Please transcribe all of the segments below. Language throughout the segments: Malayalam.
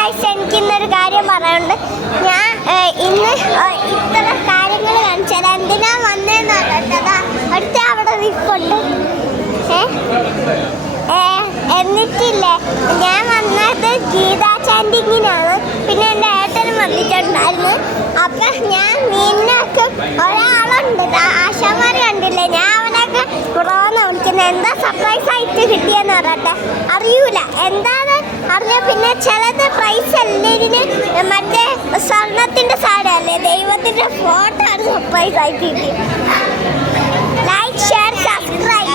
ഗൈസ്, എനിക്കിന്നൊരു കാര്യം പറയാനുണ്ട്. ഞാൻ ഇന്ന് ഇത്ര കാര്യങ്ങൾ കാണിച്ചാൽ എന്തിനാ വന്നതെന്ന് അറിയാത്തതാ. അടുത്ത അവിടെ നിൽക്കൊണ്ട് എന്നിട്ടില്ലേ, ഞാൻ വന്നത് ഗീതാ ചാൻഡിങ്ങിനാണ്. പിന്നെ എൻ്റെ ഏട്ടനും വന്നിട്ടുണ്ടായിരുന്നു. അപ്പം ഞാൻ മീനിനൊക്കെ ഒരാളുണ്ട്, ആശാമാർ കണ്ടില്ലേ, ഞാൻ അവനൊക്കെ കുറവെന്ന് വിളിക്കുന്നത്. എന്താ സർപ്രൈസ് ആയിട്ട് കിട്ടിയെന്ന് പറയട്ടെ, അറിയൂല എന്താണ് അറിഞ്ഞ. പിന്നെ ചിലത് പ്രൈസ് എല്ലാതിന് മറ്റേ സ്വർണത്തിൻ്റെ സാധനം അല്ലേ, ദൈവത്തിൻ്റെ ഫോട്ടോ ആണ് സർപ്രൈസ് ആയിട്ട് കിട്ടി. Like, share, subscribe.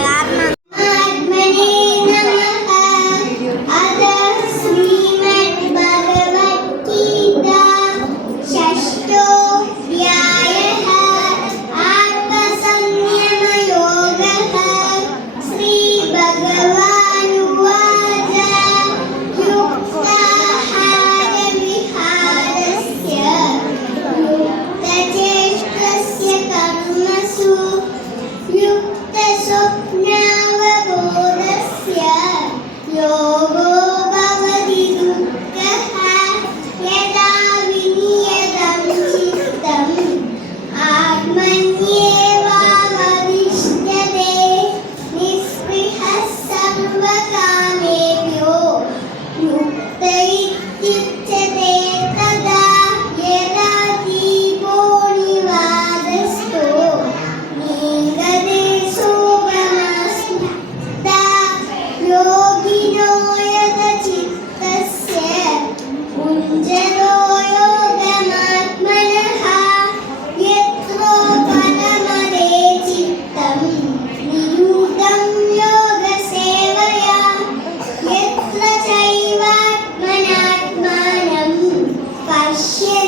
Share.